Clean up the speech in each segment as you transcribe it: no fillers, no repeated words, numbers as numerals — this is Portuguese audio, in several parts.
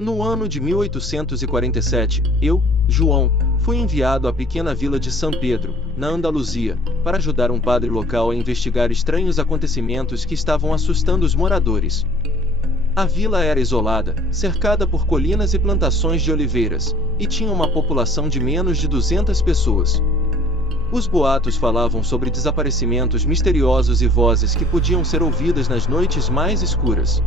No ano de 1847, eu, João, fui enviado à pequena vila de São Pedro, na Andaluzia, para ajudar um padre local a investigar estranhos acontecimentos que estavam assustando os moradores. A vila era isolada, cercada por colinas e plantações de oliveiras, e tinha uma população de menos de 200 pessoas. Os boatos falavam sobre desaparecimentos misteriosos e vozes que podiam ser ouvidas nas noites mais escuras.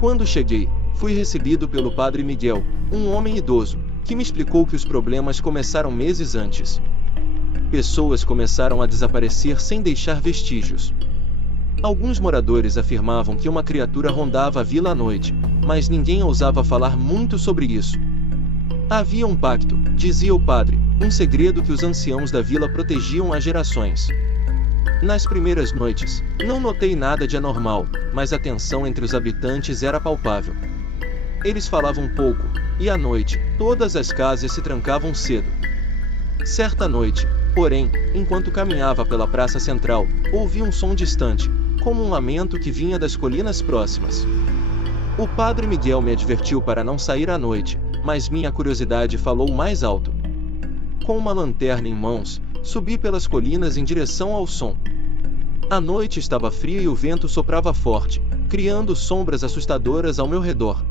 Quando cheguei, fui recebido pelo padre Miguel, um homem idoso, que me explicou que os problemas começaram meses antes. Pessoas começaram a desaparecer sem deixar vestígios. Alguns moradores afirmavam que uma criatura rondava a vila à noite, mas ninguém ousava falar muito sobre isso. Havia um pacto, dizia o padre, um segredo que os anciãos da vila protegiam há gerações. Nas primeiras noites, não notei nada de anormal, mas a tensão entre os habitantes era palpável. Eles falavam pouco, e à noite, todas as casas se trancavam cedo. Certa noite, porém, enquanto caminhava pela praça central, ouvi um som distante, como um lamento que vinha das colinas próximas. O padre Miguel me advertiu para não sair à noite, mas minha curiosidade falou mais alto. Com uma lanterna em mãos, subi pelas colinas em direção ao som. A noite estava fria e o vento soprava forte, criando sombras assustadoras ao meu redor.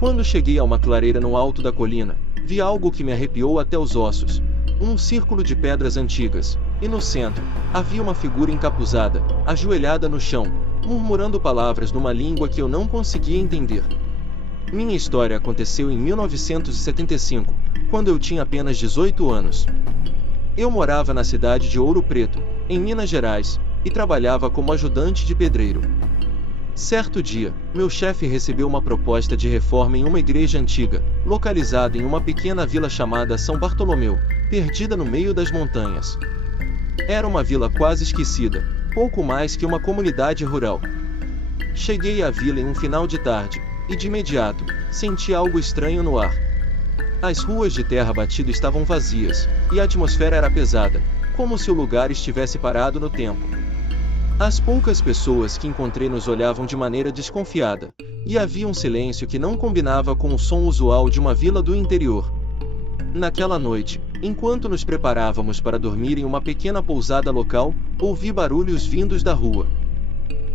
Quando cheguei a uma clareira no alto da colina, vi algo que me arrepiou até os ossos. Um círculo de pedras antigas, e no centro, havia uma figura encapuzada, ajoelhada no chão, murmurando palavras numa língua que eu não conseguia entender. Minha história aconteceu em 1975, quando eu tinha apenas 18 anos. Eu morava na cidade de Ouro Preto, em Minas Gerais, e trabalhava como ajudante de pedreiro. Certo dia, meu chefe recebeu uma proposta de reforma em uma igreja antiga, localizada em uma pequena vila chamada São Bartolomeu, perdida no meio das montanhas. Era uma vila quase esquecida, pouco mais que uma comunidade rural. Cheguei à vila em um final de tarde, e de imediato, senti algo estranho no ar. As ruas de terra batida estavam vazias, e a atmosfera era pesada, como se o lugar estivesse parado no tempo. As poucas pessoas que encontrei nos olhavam de maneira desconfiada, e havia um silêncio que não combinava com o som usual de uma vila do interior. Naquela noite, enquanto nos preparávamos para dormir em uma pequena pousada local, ouvi barulhos vindos da rua.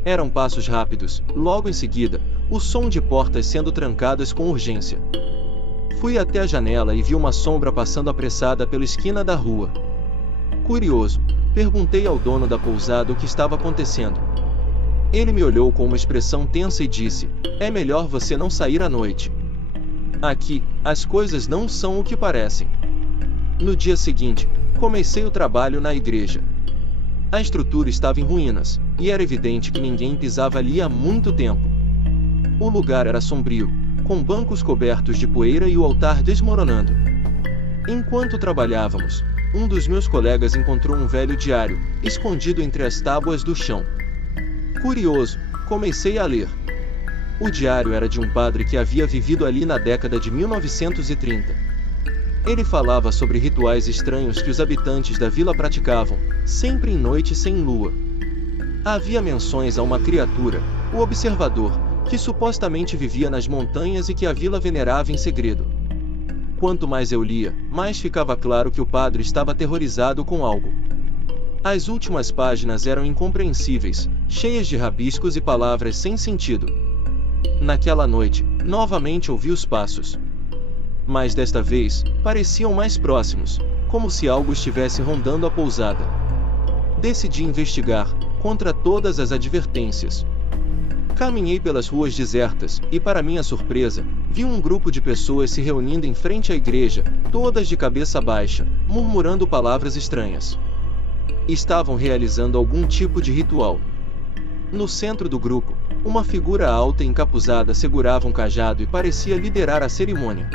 Eram passos rápidos, logo em seguida, o som de portas sendo trancadas com urgência. Fui até a janela e vi uma sombra passando apressada pela esquina da rua. Curioso, perguntei ao dono da pousada o que estava acontecendo. Ele me olhou com uma expressão tensa e disse: "É melhor você não sair à noite. Aqui, as coisas não são o que parecem." No dia seguinte, comecei o trabalho na igreja. A estrutura estava em ruínas, e era evidente que ninguém pisava ali há muito tempo. O lugar era sombrio, com bancos cobertos de poeira e o altar desmoronando. Enquanto trabalhávamos, um dos meus colegas encontrou um velho diário, escondido entre as tábuas do chão. Curioso, comecei a ler. O diário era de um padre que havia vivido ali na década de 1930. Ele falava sobre rituais estranhos que os habitantes da vila praticavam, sempre em noites sem lua. Havia menções a uma criatura, o Observador, que supostamente vivia nas montanhas e que a vila venerava em segredo. Quanto mais eu lia, mais ficava claro que o padre estava aterrorizado com algo. As últimas páginas eram incompreensíveis, cheias de rabiscos e palavras sem sentido. Naquela noite, novamente ouvi os passos. Mas desta vez, pareciam mais próximos, como se algo estivesse rondando a pousada. Decidi investigar, contra todas as advertências. Caminhei pelas ruas desertas, e para minha surpresa, vi um grupo de pessoas se reunindo em frente à igreja, todas de cabeça baixa, murmurando palavras estranhas. Estavam realizando algum tipo de ritual. No centro do grupo, uma figura alta e encapuzada segurava um cajado e parecia liderar a cerimônia.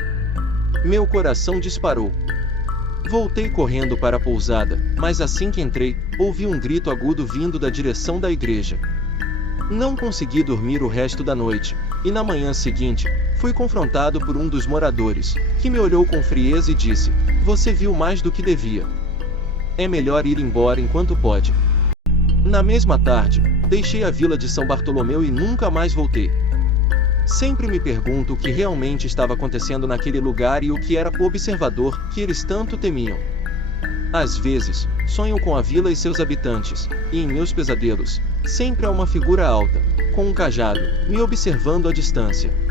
Meu coração disparou. Voltei correndo para a pousada, mas assim que entrei, ouvi um grito agudo vindo da direção da igreja. Não consegui dormir o resto da noite, e na manhã seguinte, fui confrontado por um dos moradores, que me olhou com frieza e disse: "Você viu mais do que devia. É melhor ir embora enquanto pode." Na mesma tarde, deixei a vila de São Bartolomeu e nunca mais voltei. Sempre me pergunto o que realmente estava acontecendo naquele lugar e o que era o observador que eles tanto temiam. Às vezes, sonho com a vila e seus habitantes, e em meus pesadelos, sempre há uma figura alta, com um cajado, me observando à distância.